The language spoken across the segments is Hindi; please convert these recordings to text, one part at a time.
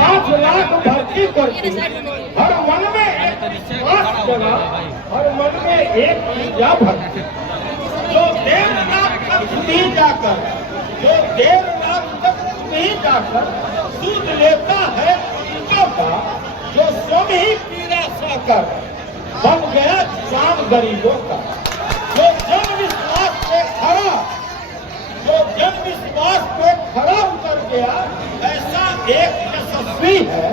5 लाख भर्ती करती, हर मन में एक विश्वास जगा, हर मन में एक ऊर्जा भरती। जो देर रात तक नहीं जाकर, जो देर रात तक नहीं जाकर सूद लेता है चीजों का, जो स्वयं ही पीड़ा सहकर बन गया जान गरीबों का। जो जन विश्वास पे खड़ा, जो जन विश्वास पे खड़ा उतर गया, ऐसा एक यशस्वी है,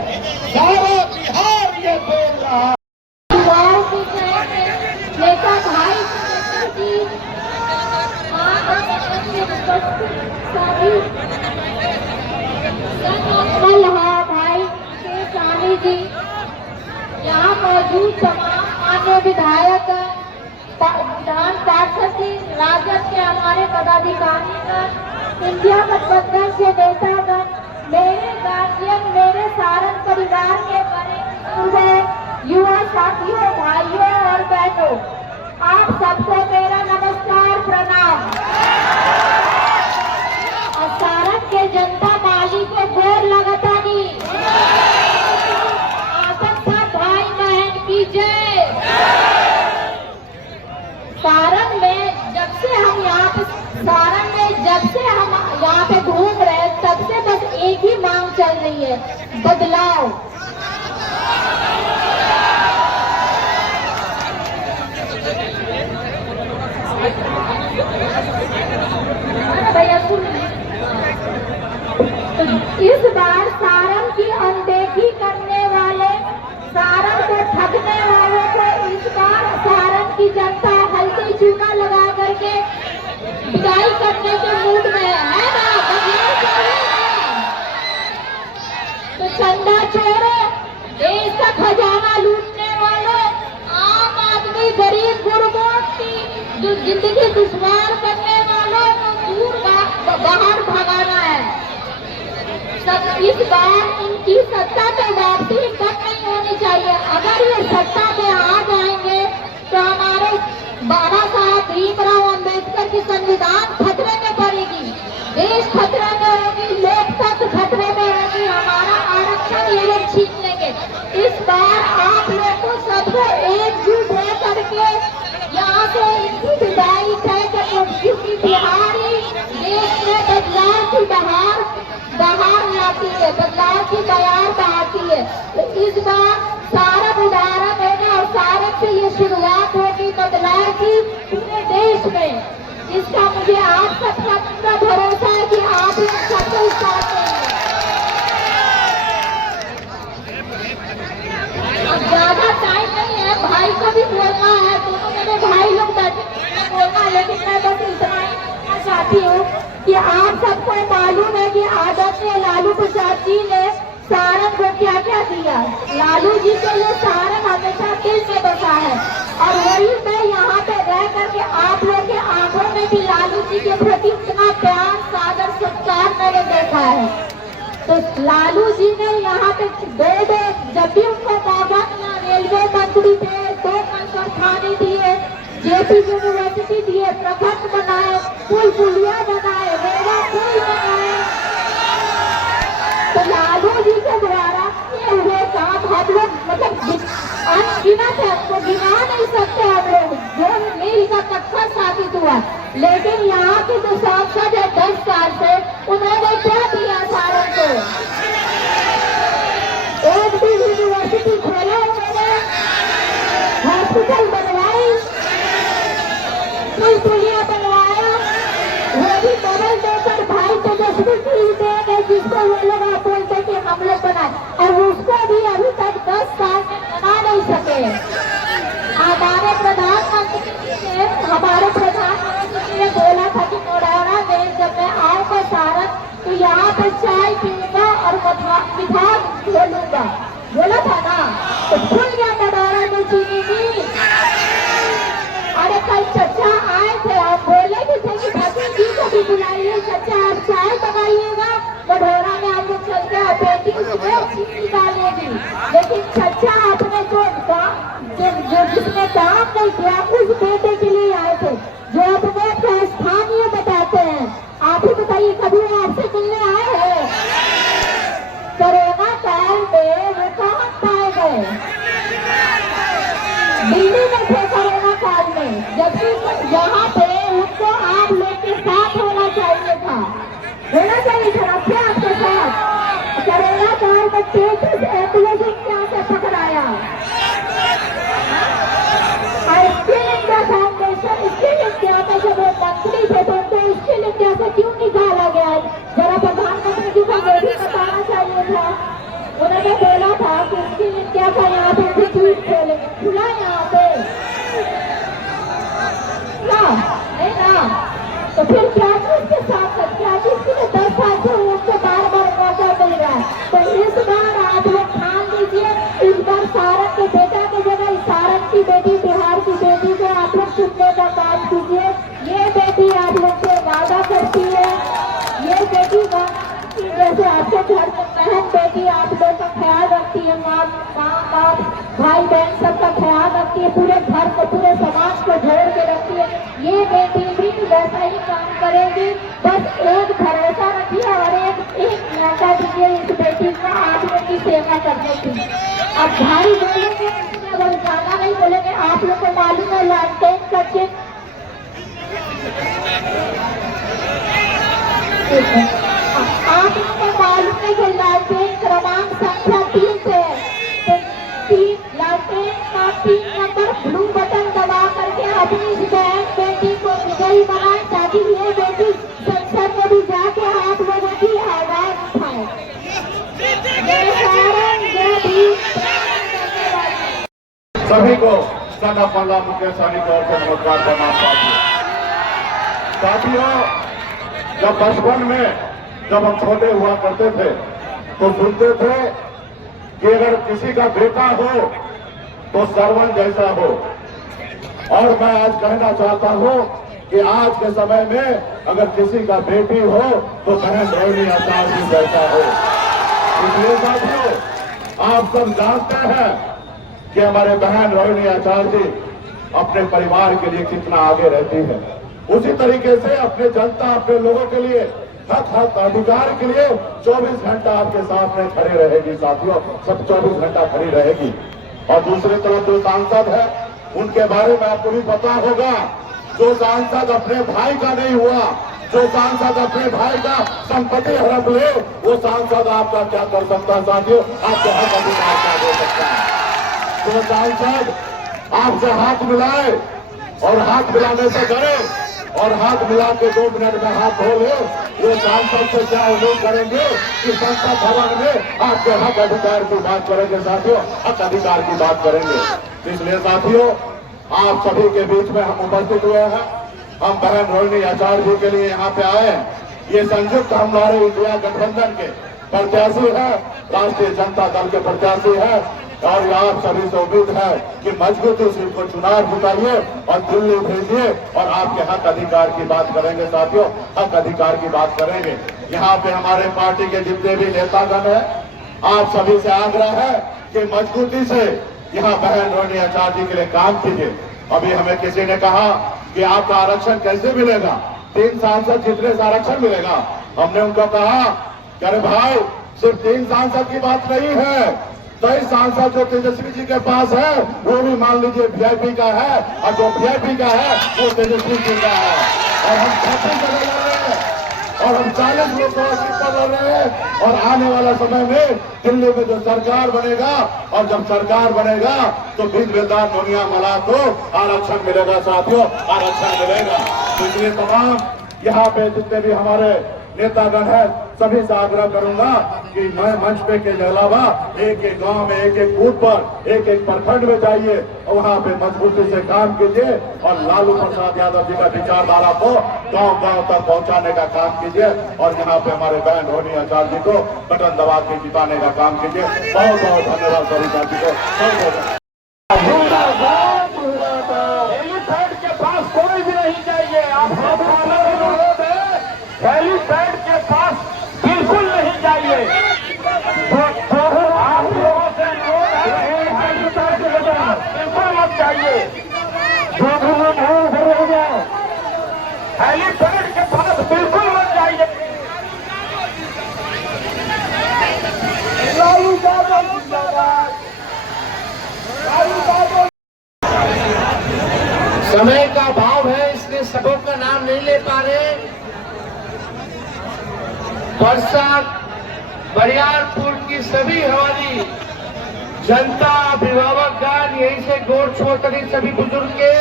सारा बिहार ये बोल रहा। भाई केसानी जी, यहाँ मौजूद तमाम मान्य विधायक, विधान पार्षद जी, राजद के हमारे पदाधिकारीगण, इंडिया गठबंधन के नेतागण, मेरे गार्जियन, मेरे सारन परिवार के बड़े बुजुर्ग, युवा साथियों, भाइयों और बहनों, आप सबको मेरा नमस्कार, प्रणाम। और सारन के जनता माली को गोर लगता नहीं, आसक भाई बहन की जय। सारन में जब से हम यहाँ पे घूम रहे हैं, तब से बस एक ही मांग चल रही है, बदलाव। भैया सुन, तो इस बार सारन की अनदेखी करने वाले, सारन को ठगने वालों को इस बार सारन की जनता हल्दी चूना लगा करके विदाई करने के मूड में है ना? तो चंदा चोरों, देश का खजाना लूटने वालों, आम आदमी, गरीब गुरबों की जो जिंदगी दुश्वार करने वालों को दूर बाहर भगाना है। इस बार इनकी सत्ता पे वापसी कब नहीं होनी चाहिए। अगर ये सत्ता पे आ जाएंगे तो हमारे बाबा साहब भीमराव अंबेडकर की संविधान खतरे में पड़ेगी, देश खतरे में होगी, लोकतंत्र खतरे में होगी, हमारा आरक्षण ये लोग छीन लेंगे। इस बार आप लोग को सबको एकजुट हो करके यहाँ से इनकी विदाई तय करनी, क्योंकि बिहारी देश में बदलाव की बहार लाती है, बदलाव की बयार बहाती है। तो इस बार सारा उदाहरण होगा और सारे से ये शुरुआत होगी बदलाव की पूरे देश में, जिसका मुझे आप सबका पूरा भरोसा है कि आप लोग सबको साथ देंगे। अब ज्यादा टाइम नहीं है, भाई को भी बोलना है, दोनों मेरे भाई लोग बोलना है, लेकिन मैं बस इतना ही कहना चाहती हूँ कि आप सबको मालूम है कि आदरणीय लालू प्रसाद जी ने सारन को क्या क्या दिया। लालू जी के लिए सारन हमेशा दिल में बसा है, और वही मैं यहाँ पे रह करके आप लोग के आंखों में भी लालू जी के प्रति इतना प्यार, सादर, सत्कार मैंने देखा है। तो लालू जी ने यहाँ पे दो जब भी उनको मौका मिला, रेलवे मंत्री थे, 2 कारखाने दिए, जेपी यूनिवर्सिटी दिए, प्रखंड बनाए, पुल पुलिया बनाए, रेवा पुल बनाए। तो लालू जी के द्वारा किए हुए काम हम लोग मतलब अनगिनत है, तो गिना नहीं सकते हम लोग, जो मील का पत्थर साबित हुआ। लेकिन यहाँ के जो सांसद है 10 साल से, उन्होंने क्या दिया सारन को? एक भी यूनिवर्सिटी खोला उन्होंने, हॉस्पिटल बनवाई, पुल पुलिया बनवाया, वो भी डबल देकर भाई तेजस्वी देंगे, जिसको वो लोग आप बोलते कि हम लोग बनाए, और उसको भी अभी तक 10 साल में बना नहीं सके। हमारे प्रधानमंत्री ने बोला था कि मोड़ाना में जब मैं आऊंगा सारन, तो यहाँ पे चाय पीऊंगा और मिठाई खोलूंगा, बोला था ना? तो खुल गया मोड़ाना में चीनी की। अरे कल चचा आए थे, आप बोले भी थे कि भाभी जी को भी बुलाइए, चचा आप चाय बनाइएगा, मढ़ौरा में आप लोग चलते हैं, बेटी उसमें चीनी डालेगी। लेकिन चचा आपने जो जिसने काम नहीं किया, उस बेटे के लिए आए थे, जो अपने स्थानीय बताते हैं। आप ही बताइए, कभी वो आपसे मिलने आए हैं? कोरोना काल 33 एथलेटिक क्या से पकड़ाया। Skill India foundation, skill India में जब वो मंत्री थे तो उनको स्किल इंडिया से क्यों निकाला गया? जरा प्रधानमंत्री जी को ये भी बताना चाहिए था। उन्होंने बोला था कि स्किल इंडिया का यहाँ पे इंस्टीट्यूट खोलेंगे, खुला यहाँ पे ना, नहीं ना, तो फिर क्या उसके साथ क्या इसके लिए 10 साल से उसको बार बार मौका मिल रहा है। तो इस बार आप लोग ठान लीजिए, इस बार सारन के बेटा की जगह सारन की बेटी, बिहार की बेटी को आप लोग चुनने का काम कीजिए। ये बेटी आप लोग से वादा करती है, ये बेटी जैसे आपके घर में बहन बेटी आप लोग का ख्याल रखती है, माँ बाप भाई बहन सबका ख्याल रखती है, पूरे घर को पूरे समाज को जोड़ के रखती है, ये बेटी भी वैसा ही काम करेगी। बस एक भरोसा रखिए और एक मौका दीजिए इस बेटी को आप लोग की सेवा करने की। अब भाई बोलेंगे अगर ज्यादा नहीं बोलेंगे, आप लोग को मालूम है लालटेन का चिन्ह आप लोगों को मालूम है कि लालटेन क्रमांक संख्या 3 से, तो 3 लालटेन का 3 नंबर ब्लू बटन दबा करके अपनी इस बहन बेटी को विजयी बनाए, ताकि ये बेटी संसद में भी जाके आप लोगों की आवाज उठाए। सभी को सदा पल्ला मुकेश सहनी की ओर से नमस्कार प्रणाम साथियों। जब बचपन में जब हम छोटे हुआ करते थे तो सुनते थे कि अगर किसी का बेटा हो तो सरवन जैसा हो, और मैं आज कहना चाहता हूं कि आज के समय में अगर किसी का बेटी हो तो बहन रोहिणी आचार्य जी जैसा हो। इसलिए साथियों आप सब जानते हैं कि हमारे बहन रोहिणी आचार्य जी अपने परिवार के लिए कितना आगे रहती है, उसी तरीके से अपने जनता अपने लोगों के लिए हक अधिकार के लिए 24 घंटा आपके सामने खड़े रहेगी साथियों, सब 24 घंटा खड़ी रहेगी। और दूसरी तरफ जो सांसद है उनके बारे में आपको भी पता होगा, जो सांसद अपने भाई का नहीं हुआ, जो सांसद अपने भाई का संपत्ति हड़प ले, वो सांसद आपका क्या कर सकता है साथियों? आपके हक अधिकार क्या दे सकता है? जो सांसद आपसे हाथ मिलाए और हाथ मिलाने से डरे और हाथ मिला के 2 मिनट में हाथ धो ले, वो सांसद से क्या उम्मीद करेंगे कि संसद भवन में आपके हक अधिकार की बात करेंगे साथियों, हक अधिकार की बात करेंगे। इसलिए साथियों आप सभी के बीच में हम उपस्थित हुए हैं, हम बहन रोहिणी आचार्य जी के लिए यहाँ पे आए। ये संयुक्त हमारे इंडिया गठबंधन के प्रत्याशी है, राष्ट्रीय जनता दल के प्रत्याशी है, और आप सभी से उम्मीद है कि मजबूती से इनको चुनाव जिताइए और दिल्ली भेजिए और आपके हक अधिकार की बात करेंगे साथियों, हक अधिकार की बात करेंगे। यहाँ पे हमारे पार्टी के जितने भी नेतागण हैं, आप सभी से आग्रह है कि मजबूती से यहाँ बहन रोहिणी आचार्य जी के लिए काम कीजिए। अभी हमें किसी ने कहा कि आपका आरक्षण कैसे मिलेगा, 3 सांसद जितने से आरक्षण मिलेगा। हमने उनको कहा कि अरे भाई सिर्फ 3 सांसद की बात नहीं है, 23 सांसद जो तेजस्वी जी के पास है वो भी मान लीजिए वीआईपी का है, और जो वीआईपी का है वो तेजस्वी जी का है। और हम 36 जगह लड़ रहे हैं और हम 40 लोकसभा सीट पर लड़ रहे हैं, और आने वाला समय में दिल्ली में जो सरकार बनेगा, और जब सरकार बनेगा तो बिंदास दुनिया मला को आरक्षण मिलेगा साथियों, आरक्षण मिलेगा। इसलिए तमाम यहाँ पे जितने भी हमारे नेतागण है सभी से आग्रह करूंगा कि मैं मंच पे के अलावा एक एक गांव में एक एक बूथ पर एक एक प्रखंड में जाइए और वहां पे मजबूती से काम कीजिए और लालू प्रसाद यादव जी का विचारधारा को गांव गांव तक पहुंचाने का काम कीजिए, और यहाँ पे हमारे बहन रोहिणी आचार्य जी को बटन दबा के जिताने का काम कीजिए। बहुत बहुत धन्यवाद सभी साथी को, हेलीपैड के पास कोई भी नहीं चाहिए, आप हेलीपैड के पास बिल्कुल नहीं चाहिए। आप लोगों से अनुरोध है हेलीपैड के पास बिल्कुल मत चाहिए, हेलीपैड के पास बिल्कुल मत जाइए। लालू यादव जिंदाबाद, लालू यादव। समय का भाव है इसलिए सबों का नाम नहीं ले पा रहे। बरसात बरियारपुर की कि सभी हमारी जनता अभिभावक गण यहीं से गोर छोड़ कर सभी बुजुर्ग के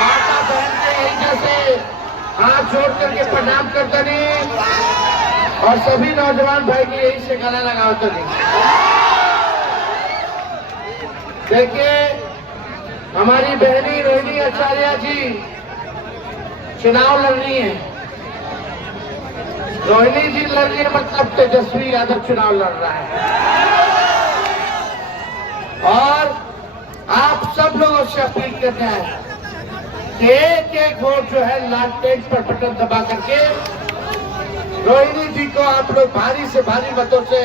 माता बहन के यहीं जैसे हाथ जोड़ करके प्रणाम करता नहीं और सभी नौजवान भाई की यहीं से गला लगाता नहीं। देखिए हमारी बहनी रोहिणी आचार्य जी चुनाव लड़ रही है। रोहिणी जी लड़ रही है मतलब तेजस्वी यादव चुनाव लड़ रहा है। और आप सब लोगों से अपील करना है कि एक एक वोट जो है लालटेन पर बटन दबा करके रोहिणी जी को आप लोग भारी से भारी मतों से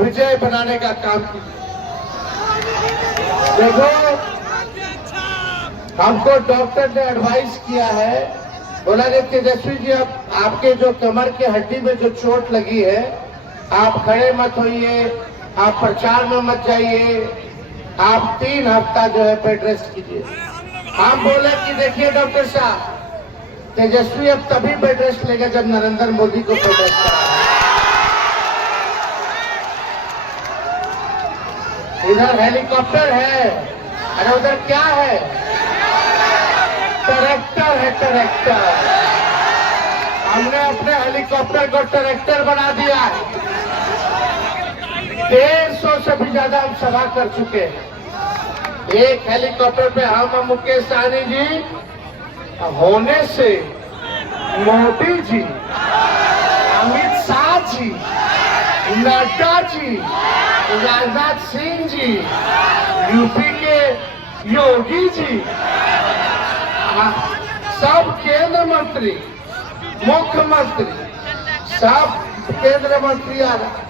विजय बनाने का काम कीजिए। देखो हमको डॉक्टर ने एडवाइस किया है, बोला कि तेजस्वी जी अब आपके जो कमर के हड्डी में जो चोट लगी है आप खड़े मत होइए, आप प्रचार में मत जाइए, आप 3 हफ्ता जो है बेड रेस्ट कीजिए। हम बोले कि देखिए डॉक्टर साहब तेजस्वी अब तभी बेड रेस्ट लेगा जब नरेंद्र मोदी को बेड रेस्ट करा। इधर हेलीकॉप्टर है, अरे उधर क्या है? ट्रैक्टर है, ट्रैक्टर। हमने अपने हेलीकॉप्टर को ट्रैक्टर बना दिया है। 150 से भी ज्यादा हम सभा कर चुके हैं। एक हेलीकॉप्टर पे हम मुकेश सहनी जी होने से मोदी जी, अमित शाह जी, नड्डा जी, राजनाथ सिंह जी, यूपी के योगी जी, सब केंद्र मंत्री, मुख्यमंत्री, सब केंद्र मंत्री आ रहे,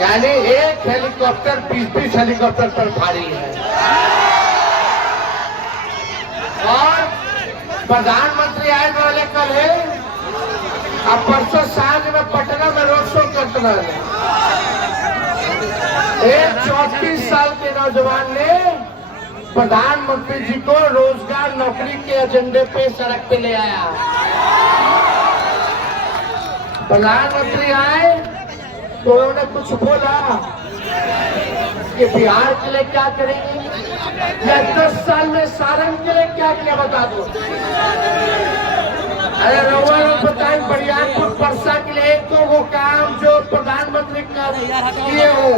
यानी एक हेलीकॉप्टर 20-20 हेलीकॉप्टर पर भारी है। और प्रधानमंत्री आए वाले कल है, अब परसों सांझ में पटना में रोड शो करते रहे। एक 34 साल के नौजवान ने प्रधानमंत्री जी को रोजगार नौकरी के एजेंडे पे सड़क पे ले आया। प्रधानमंत्री आए तो उन्होंने कुछ बोला कि बिहार के लिए क्या करेंगे या 10 साल में सारण के लिए क्या किया बता दो। अरे रउआ लोग बताएं बरियारपुर परसा के लिए एक तो वो काम जो प्रधानमंत्री किए हो,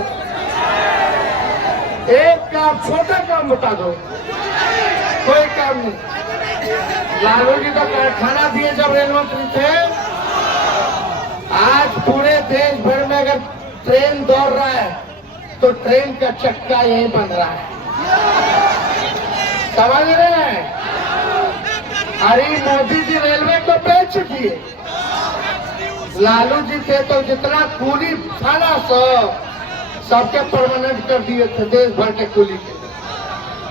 एक काम छोटा काम बता दो, कोई काम नहीं। लालू जी तो कारखाना दिए जब रेल मंत्री थे। आज पूरे देश भर में अगर ट्रेन दौड़ रहा है तो ट्रेन का चक्का यही बन रहा है, समझ रहे हैं? अरे मोदी जी रेलवे को बेच दिए, लालू जी थे तो जितना कूली था ना सबके परमानेंट कर दिए थे देश भर के कूली के।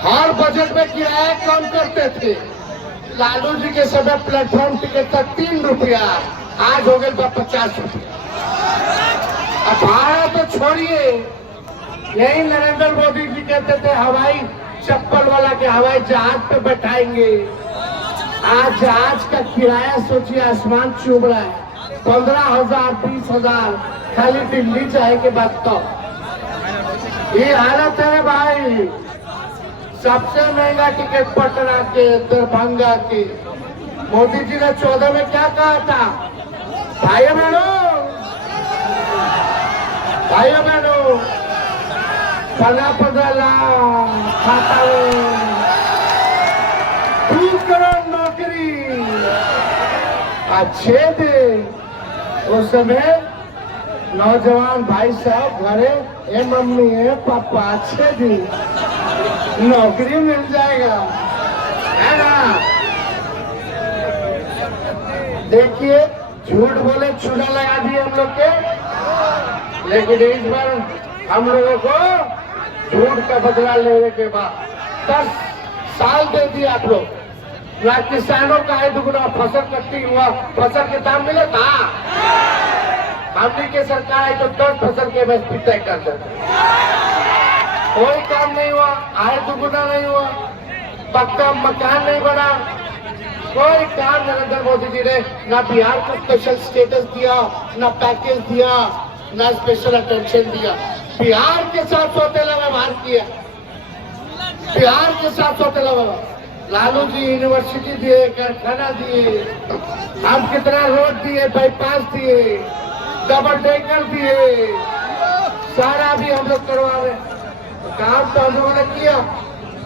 हर बजट में किराया कम करते थे। लालू जी के समय प्लेटफॉर्म टिकट था 3 रुपया, आज हो गए 50 रुपया। अब भाड़ा तो छोड़िए, यही नरेंद्र मोदी जी कहते थे हवाई चप्पल वाला के हवाई जहाज पे बैठाएंगे। आज जहाज का किराया सोचिए आसमान चूम रहा है, 15,000 20,000 खाली दिल्ली जाए के बाद। तो ये हालत है भाई। सबसे महंगा टिकट पटना के, दरभंगा के। मोदी जी ने 14 में क्या कहा था? भाइयों बहनों 15 लाख खाता में 2 करोड़ नौकरी अच्छे थे। उस समय नौजवान भाई साहब घरे ए मम्मी है पापा अच्छे दी नौकरी मिल जाएगा, है ना? देखिए झूठ बोले चूड़ा लगा दिए हम लोग के, लेकिन इस बार हम लोगों को झूठ का बदला लेने के बाद 10 साल दे दिए आप लोग। ना किसानों का है दुगुना फसल कटती हुआ फसल के दाम मिले था। हमने के सरकार है तो 10 फसल के एमएसपी तय कर देते, कोई काम नहीं हुआ, आय दुगुना नहीं हुआ, पक्का मकान नहीं बना, कोई काम नरेंद्र मोदी जी ने ना बिहार को स्पेशल स्टेटस दिया, ना पैकेज दिया, ना स्पेशल अटेंशन दिया। बिहार के साथ सौतेला व्यवहार किया, बिहार के साथ सौतेला व्यवहार। लालू जी यूनिवर्सिटी दिए, कारखाना दिए, हम कितना रोड दिए, बाईपास दिए, डबल डेकर दिए, सारा भी हम लोग करवा रहे। काम तो हम लोगों ने किया।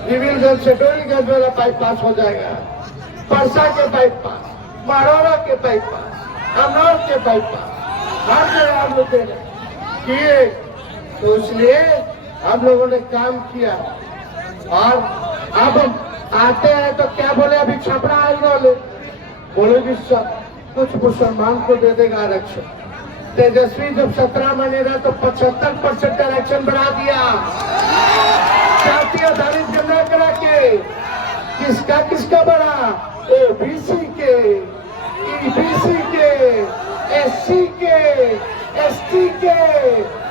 रिविलगंज से डोरीगंज वाला बाईपास हो जाएगा, परसा के बाईपास, मारोरा के बाईपास, अमनौर के बाईपास, हर जगह हम लोग किए। तो इसलिए हम लोगों ने काम किया। और अब आते हैं तो क्या बोले, अभी छपरा आई बोले, बोलेगी सब कुछ मुसलमान को दे देगा आरक्षण। तेजस्वी जब 17 महीने रहा तो 75% आरक्षण बढ़ा दिया, जातीय आधारित गणना करा के। किसका बढ़ा? ओबीसी के, ईबीसी के, एससी के, एसटी के,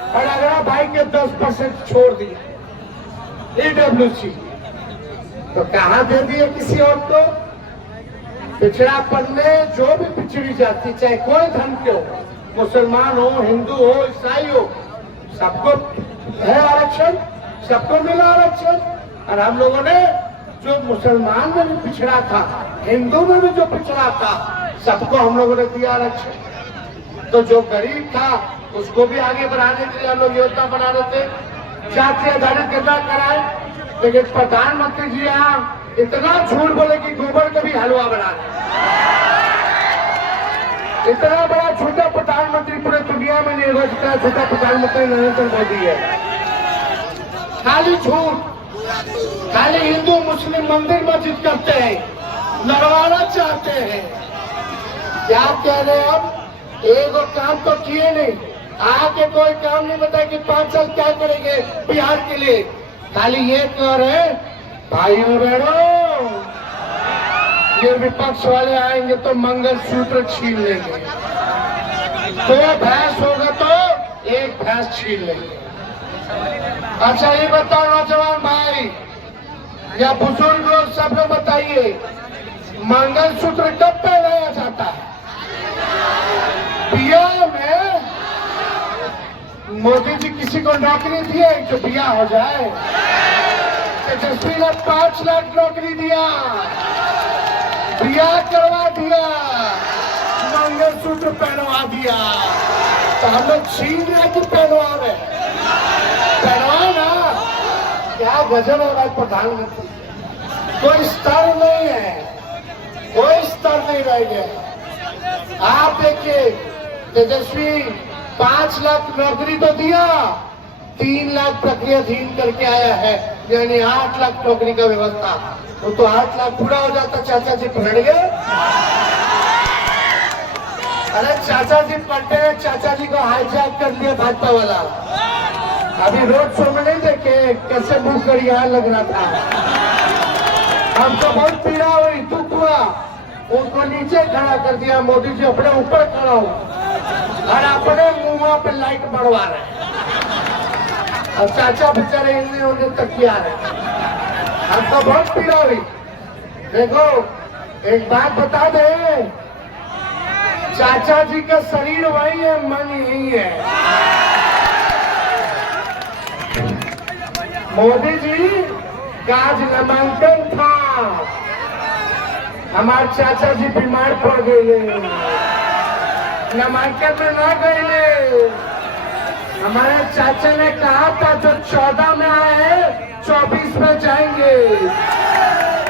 और अगला भाई के 10% छोड़ दिया ईडब्ल्यूसी। तो कहाँ दे दिए किसी और को? पिछड़ापन में जो भी पिछड़ी जाती, चाहे कोई धर्म के हो, मुसलमान हो, हिंदू हो, ईसाई हो, सबको है आरक्षण, सबको मिला आरक्षण। और हम लोगों ने जो मुसलमान में भी पिछड़ा था, हिंदू में भी जो पिछड़ा था, सबको हम लोगों ने दिया आरक्षण। तो जो गरीब था उसको भी आगे बढ़ाने के लिए हम लोग योजना बना रहे थे, जाति आधारित गणना कराए। लेकिन प्रधानमंत्री जी यहाँ इतना झूठ बोले कि गोबर का भी हलवा बना रहे। इतना बड़ा झूठा प्रधानमंत्री पूरे दुनिया में नहीं हुआ जितना झूठा प्रधानमंत्री नरेंद्र मोदी है। खाली झूठ, खाली हिंदू मुस्लिम मंदिर मस्जिद करते हैं, लड़वाना चाहते हैं। क्या कह रहे हैं अब? एक और काम तो किए नहीं, आके कोई काम नहीं बताया कि 5 साल क्या करेंगे बिहार के लिए। खाली ये कह रहे भाइयों बहनों, ये विपक्ष वाले आएंगे तो मंगलसूत्र छीन लेंगे, 2 भैंस होगा तो 1 भैंस छीन लेंगे। अच्छा ये बताओ नौजवान भाई या बुजुर्ग लोग, सब लोग बताइए, मंगलसूत्र कब पहनाया जाता है? बियाह में। मोदी जी किसी को नौकरी दिए जो बियाह हो जाए? तेजस्वी ने 5 लाख नौकरी दिया, बियाह करवा दिया, मंगलसूत्र पहनवा दिया। तो हम लोग छीन रहे कि पहनवा रहे? पहनवा ना। क्या गजब हो रहा है प्रधानमंत्री, कोई स्तर नहीं है, कोई स्तर नहीं रह गया। आप देखिए, तेजस्वी 5 लाख नौकरी तो दिया, 3 लाख प्रक्रियाधीन करके आया है, यानी 8 लाख नौकरी का व्यवस्था। वो तो 8 लाख पूरा हो जाता, चाचा जी पलट गए। अरे चाचा जी पलटे, चाचा जी को हाईजैक कर दिया भाजपा वाला। अभी रोड शो में नहीं देखे कैसे मुंह कर यहाँ लग रहा था। हमको बहुत पीड़ा हुई, दुख हुआ, उनको नीचे खड़ा कर दिया। मोदी जी अपने ऊपर खड़ा हो और अपने मुंह पे लाइट बढ़वा रहे, और चाचा बेचारे इन्हें उन्हें तकिया रहे। हमको बहुत पीड़ा हुई। देखो एक बात बता दे, चाचा जी का शरीर वही है, मन यही है। मोदी जी का आज नामांकन था, हमारे चाचा जी बीमार पड़ गए, नामांकन में न गए। हमारे चाचा ने कहा था जो 14 में आए 24 में जाएंगे,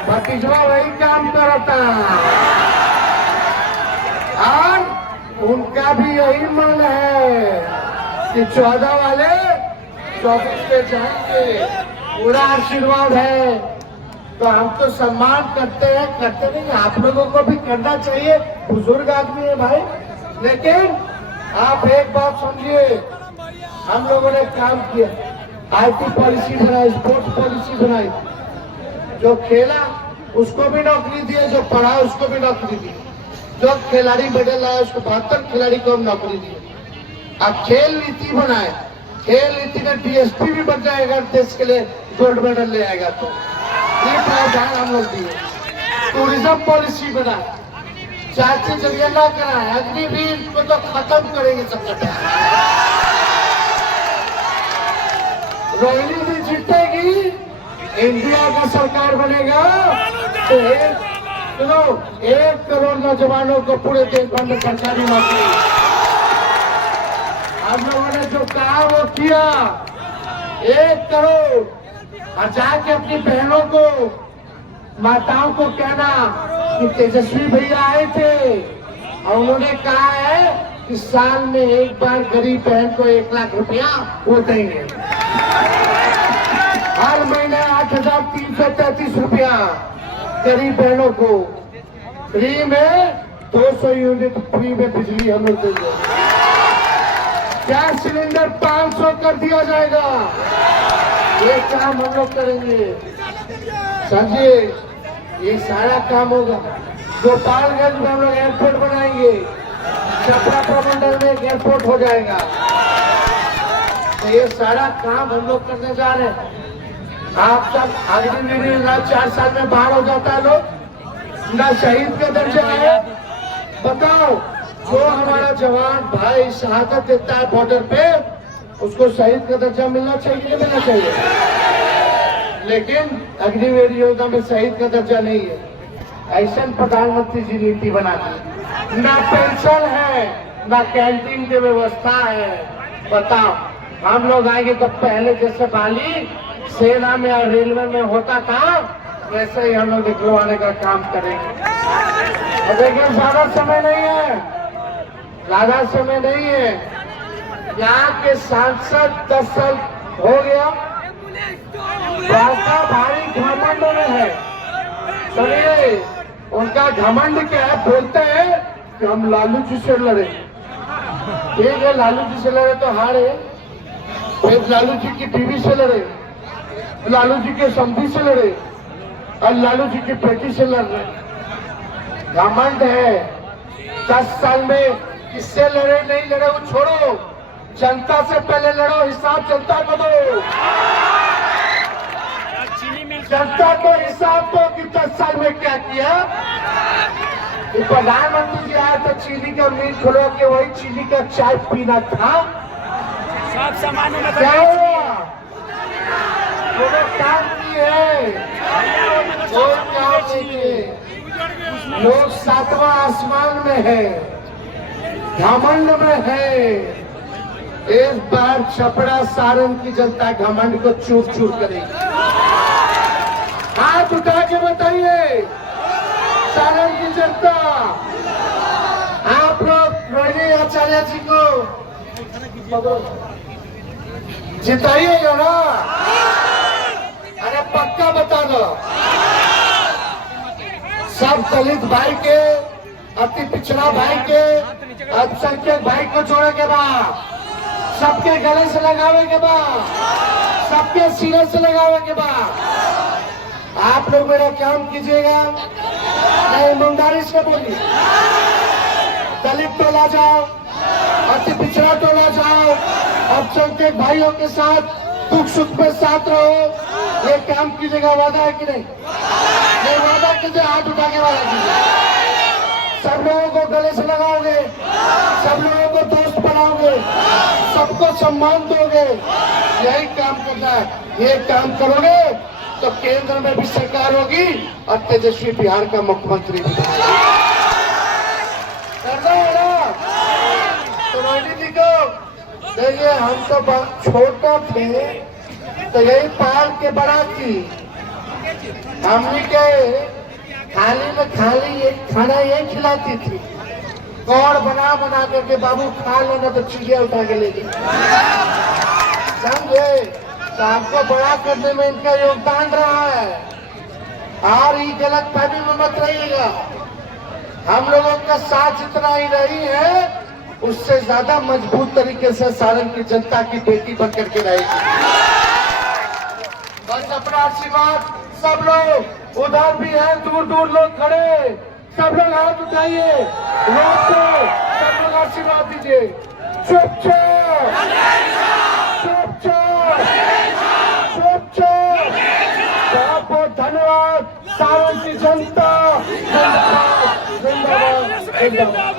भतीजवा वही काम करता। और उनका भी यही मन है कि 14 वाले 24 पे जाएंगे, पूरा आशीर्वाद है। तो हम तो सम्मान करते हैं, करते नहीं, आप लोगों को भी करना चाहिए, बुजुर्ग आदमी है भाई। लेकिन आप एक बात समझिए, हम लोगों ने काम किया, आईटी पॉलिसी बनाई, स्पोर्ट्स पॉलिसी बनाई। जो खेला उसको भी नौकरी दी, जो पढ़ा उसको भी नौकरी दी, जो खिलाड़ी मेडल लाया उसको 72 खिलाड़ी को नौकरी दी। अब खेल नीति बनाए, खेल नीति में डीएसपी भी बन जाएगा, देश के लिए गोल्ड मेडल ले आएगा। तो ये प्रावधान हम लोग दिए। टूरिज्म पॉलिसी बनाए, 4 चीज जरिए ना कराए, अग्निवीर को तो खत्म करेंगे सबका। रोहिणी भी जीतेगी, इंडिया का सरकार बनेगा तो 1 करोड़ नौजवानों को पूरे देश भर में सरकारी नौकरी। हम लोगों ने जो कहा वो किया, 1 करोड़। और जाके अपनी बहनों को, माताओं को कहना कि तेजस्वी भैया आए थे और उन्होंने कहा है कि साल में एक बार गरीब बहन को 1 लाख रुपया वो देंगे, हर महीने 8,333 रुपया गरीब बहनों को फ्री में, 200 यूनिट फ्री में बिजली हम लोग देंगे, गैस सिलेंडर 500 कर दिया जाएगा। ये काम हम लोग करेंगे, समझिए, ये सारा काम होगा। गोपालगंज में हम लोग एयरपोर्ट बनाएंगे, छपरा प्रमंडल में एक एयरपोर्ट हो जाएगा। तो ये सारा काम हम लोग करने जा रहे हैं। आप सब अग्निवीर ना 4 साल में बाहर हो जाता है लोग, ना शहीद का दर्जा है। बताओ, जो हमारा जवान भाई शहादत देता है बॉर्डर पे, उसको शहीद का दर्जा मिलना चाहिए कि नहीं मिलना चाहिए? लेकिन अग्निवीर योजना में शहीद का दर्जा नहीं है। ऐसा प्रधानमंत्री जी नीति बना दी, ना पेंशन है, ना कैंटीन की व्यवस्था है। बताओ, हम लोग आएंगे तो पहले जैसे बाली सेना में और रेलवे में होता था, वैसे ही हम लोग दिखलवाने का काम करेंगे। लेकिन ज्यादा समय नहीं है, ज्यादा समय नहीं है। यहाँ के सांसद 10 साल हो गया, भाजपा भारी घमंड में है। सुनिए, उनका घमंड क्या है? बोलते हैं कि हम लालू जी से लड़े। ठीक है, लालू जी से लड़े तो हारे, फिर लालू जी की बीवी से लड़े, लालू जी के समधी से लड़े और लालू जी की बेटी से लड़ रहे। घमंड है। 10 साल में किससे लड़े नहीं लड़े वो छोड़ो, जनता से पहले लड़ो, हिसाब जनता को दो। जनता को हिसाब दो कि 10 साल में क्या किया। प्रधानमंत्री जी आए तो चीनी का मिल खुलवा के वही चीनी का चाय पीना था। सब सामानों में क्या हुआ? कोई काम नहीं है, कोई काम नहीं है। लोग 7वां आसमान में है, घमंड में है। इस बार छपरा सारण की जनता घमंड को चूर चूर करेगी। हाथ उठा के बताइए, सारण की जनता, आप लोग रोहिणी आचार्य जी को जिताइएगा ना? अरे पक्का बता दो। सब दलित भाई के, अति पिछड़ा भाई के, अल्पसंख्यक भाई को जोड़े के बाद, सबके गले से लगावे के बाद, सबके सीने से लगावे के बाद आप लोग मेरा काम कीजिएगा। मैं ईमानदारी से बोली, दलित टोला जाओ, अति पिछड़ा टोला जाओ, अल्पसंख्यक भाइयों के साथ दुख सुख में साथ रहो। ये काम कीजिएगा, वादा है कि नहीं? ये वादा कीजिए, हाथ उठा के वादा कीजिए। सब लोगों को गले से लगाओगे, सब लोगों को दोस्त बनाओगे, सबको सम्मान दोगे, यही काम करना है। ये काम करोगे तो केंद्र में भी सरकार होगी और तेजस्वी बिहार का मुख्यमंत्री भी करना है ना? तो रोहिणी जी को देखिए, हम तो बहुत छोटा थे तो यही पाल के बड़ा की, हमने के थाली में खाली एक खाना यही खिलाती थी, कौड़ बना बना करके बाबू खा लो ना तो चिड़िया उठा के ले गई। समझे? तो आपको बड़ा करने में इनका योगदान रहा है और ये गलत फहमी में मत रहिएगा। हम लोगों का साथ जितना ही रही है, उससे ज्यादा मजबूत तरीके से सारण की जनता की बेटी बन करके रहेगी। बस अपना आशीर्वाद, सब लोग उधर भी हैं, दूर दूर लोग खड़े, सब लोग हाथ उठाइए, सब लोग आशीर्वाद दीजिए। चुपचाप, चुपचाप, चुपचाप। बहुत बहुत धन्यवाद सारण की जनता। जिंदाबाद